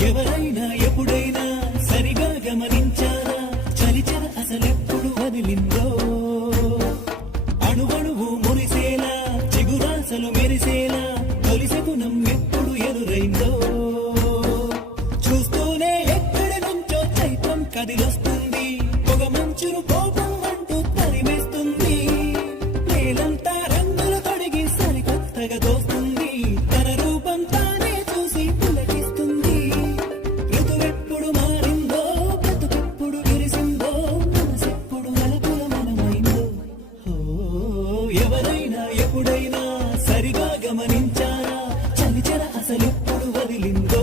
ఎవరైనా ఎప్పుడైనా సరిగా గమనించారా చలిచర అసలెప్పుడు వదిలిందో అణువణువు మురిసేలా చిగురాసలు మెరిసేలా తొలిసెగుణం ఎప్పుడు ఎదురైందో చూస్తూనే ఎక్కడి నుంచో చైత్రం కదిలొస్తుంది పొగ మంచును కోపం అంటూ తరిమేస్తుంది నేలంతా రంగులు తొడిగి సరికొత్తగా దోస్తుంది తన రూపం తానే చూసి పులకిస్తుంది ఋతువెప్పుడు మారిందో బ్రతుకెప్పుడు విరిసిందో మనసెప్పుడు నలుపుల మనమైందో ఎవరైనా ఎప్పుడైనా సరిగా గమనించారా చలిచర అసలెప్పుడు వదిలిందో